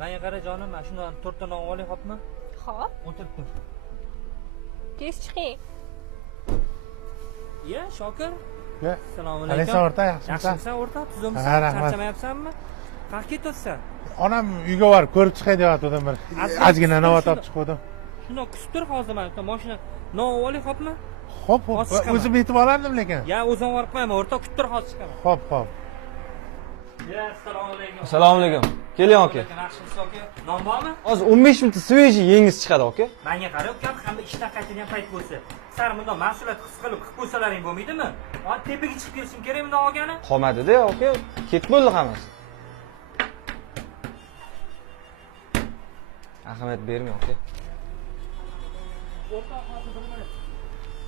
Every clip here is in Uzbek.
Menga qara jonim, mana shundan 4 ta non olay, xo'pmi? Xo'p. O'tirib tur. Tez chiqing. Ya, Shokir. Assalomu alaykum. Alaykum o'rta, yaxshimisan? Yaxshimisan o'rta? Tuzimsan? Ha, rahmat. Charchamayapsanmi? Qayerga ketyapsan? Onam uyga borib ko'rib chiqay deyotgandim bir. Ozgina navbat olib chiqdim. Shundoq kutib tur hozir mana mashina non olay, xo'pmi? Xo'p, o'zim yetib olardim lekin. Ya, o'zim borib qo'yaman, o'rta kutib tur hozir chiqaman. Xo'p. Ya, assalomu alaykum. Assalomu alaykum. Keling aka. Yaxshimisiz aka? Non bormi? Hozir 15 minut svejiy yengiz chiqadi aka. Menga qara, ukam, hamma ishdan qaytadigan payt bo'lsa, sar bundoq mas'uliyat his qilib qo'ysalaring bo'lmaydimi? Hozir tepaga chiqib kelishim kerak bundoq olgani? Qolmadi-da aka. Ketib bo'ldi hammasi. Ahamiyat bermang aka.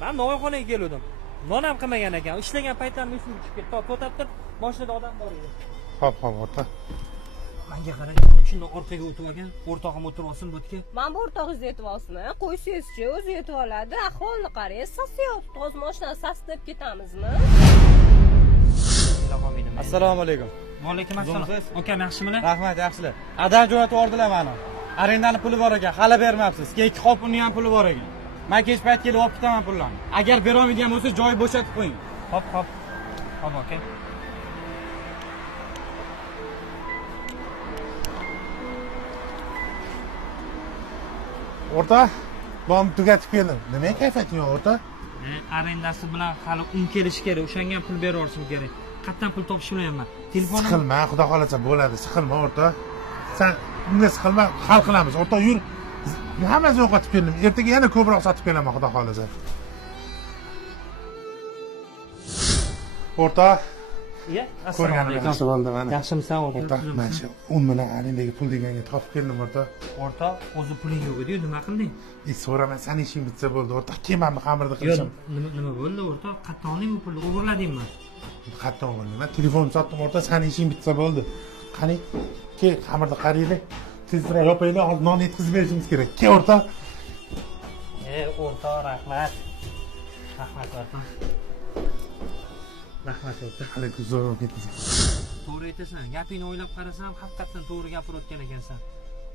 Men noyxonaga keldim. Non ham qilmagan ekan. Ishlagan paytlarim esimga tushib ketdi. To'xtatib, mashinada odam bor edi. Xo'p, o'rta. Menga qarang, shundoq orqaga o'tib olgan, o'rtog'im o'tirib olsin bu yerga. Men bu o'rtog'ingizni yetib olsin-a? Qo'ysangizchi, o'zi yetib oladi. Ahvolni qarang, sasyapti. Hozir mashinani sasitib ketamizmi? Assalomu alaykum. Va alaykum assalom. Ukam yaxshimilar? Rahmat, yaxshilar. Adan jo'natib yubordilar meni. Arendani puli bor ekan, hali bermabsiz. Keyingi qopini ham puli bor ekan. Men kech payt kelib olib ketaman pullarni. Agar bera olmaydigan bo'lsa, joy bo'shatib qo'ying. Hop. Hop, aka. O'rta, bom tugatib keldim. Nima kayfiyating yo'q, o'rta? Arendasi bilan hali kelishi kerak. O'shanga ham pul bera olishim kerak. Qayerdan pul topishni bilaman. Telefonim. Siqilma, xudo xolasa bo'ladi. Siqilma, o'rta. Sen bunga siqilma, hal qilamiz. O'rta, yur. Hammasini yo'qotib keldim. Ertaga yana ko'proq sotib kelaman, xudo xolasa. O'rta, Ya, ko'rganim yaxshi bo'ldi mana. Yaxshimisan, O'rta, mana shu 10 million arendagi pul deganga topib keldim, o'rta. O'rta, o'zi puling yo'q edi, nima qilding? So'rama, sen ishing bitsa bo'ldi, o'rta. Kelmanmi xamirni qilishim? Nima bo'ldi, o'rta? Qayerdan olding bu pulni? O'g'irladingmi? Qayerdan o'g'irladim? Men telefonni sotdim, o'rta. Sen ishing bitsa bo'ldi. Qani, kel, xamirni qaraylik. Tezroq yopaylik, hozir non yetkazib berishimiz kerak. Kel, o'rta. O'rta, rahmat. Rahmat, o'rta. Rahmat, o'rta. Hali zo'r ketdi. To'g'ri aytasan. Gapingni o'ylab qarasam, haqiqatan to'g'ri gapirayotgan ekansan.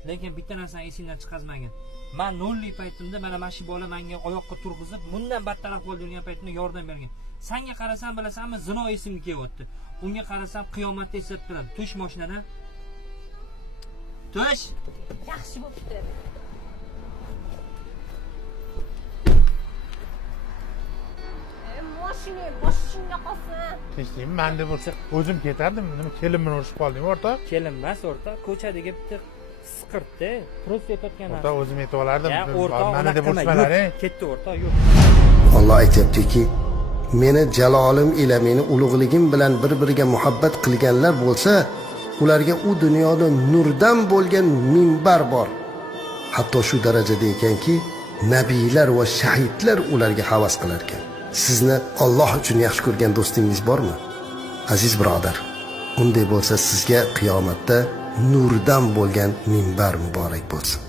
Lekin bitta narsani esingdan chiqazmagin. Men nolli paytimda mana shu bola menga oyoqqa turg'izib, bundan battar ahvolda yurgan paytimda yordam bergan. Senga qarasam, bilasanmi, zino esimga kelyapti. Unga qarasam, qiyomatni eslatib turadi. Tush mashinadan. Tush. Yaxshi bo'pti. Mashina boshingga qolsin. Tinchlikmi? Menda bo'lsa o'zim ketardim. Nima kelinmni urishib qoldingmi, o'rta? Kelinmas, o'rta. Ko'chadagi bitta siqirtdi. Prosta etayotgan O'rta, o'zim yetib olardim. o'rta, mana deb urishmalaring. Ketdi, o'rta, yo'q. Alloh aytayaptiki, meni jalolim ila meni ulug'ligim bilan bir-biriga muhabbat qilganlar bo'lsa, ularga u dunyoda nurdan bo'lgan minbar bor. Hatto shu darajada ekanki, nabiylar va shahidlar ularga havas qilar ekan. Sizni Alloh uchun yaxshi ko'rgan do'stingiz bormi? Aziz birodar, unday bo'lsa sizga qiyomatda nurdan bo'lgan minbar muborak bo'lsin.